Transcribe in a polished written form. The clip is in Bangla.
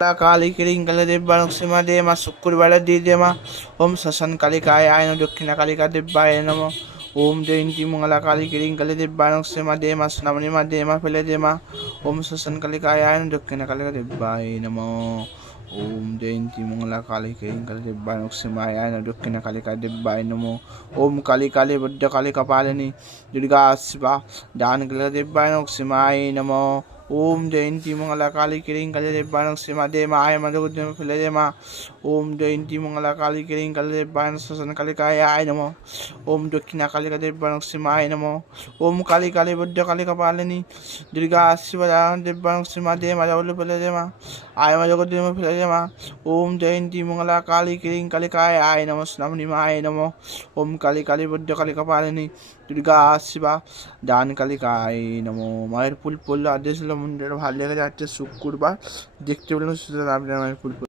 কালী কিরিঙ্কালে দেব্যানক সীমা দে মা শুক্রবারে দিয়ে দে মা ওম শ্মশান কালিকায় আয়ন দক্ষিণা কালিকা দেব্যায় নম ওম জয়ন্তী মঙ্গলা কালী কিরিঙ্কালে দেব্যানক সীমা দে মা স্নামনি মা দে মা ফেলে দে মা ওম শ্মশান কালিকায় আয়ন দক্ষিণা কালিকা দেব্যায় নম ওম জয়ন্তী মঙ্গলা কালী কিরিঙ্কালে দেব্যানক সীমা আয়ন দক্ষিণা কালিকা দেব্যায় নম ওম কালী কালী বদ্ধ কালী কপালিনী দুর্গা শিবা দান কালিকা দেব্যানক সীমায় নম ओम जयंती मंगला काली किरिंकाले देव्यानक सीमा दे मा आय मधुगुद्यम फैले दे मा ओम जयंती मंगला काली किरिंकाले देव्यानक श्मशान कालिकाय आय नमो ओम दक्षिणा कालिका देव्यानक सीमा आय नमो ओम काली काली बुद्ध काली कपालिनी दुर्गा शिवा देव्यानक सीमा दे मा जावल फैले दे मा आय मधुगुद्यम फैले दे मा ओम जयंती मंगला काली किरिंकालिकाय आय नमो स्नामनि मा आय नमो ओम काली काली बुद्ध काली कपालिनी दुर्गा शिवा दान कालिकाय नमो माয়ের ফুল পড়লে আদেশ মন্দিরে ভালো লেগে যাচ্ছে শুক্রবার দেখতে পেলেন সুতরাং আপনার মায়ের ফুল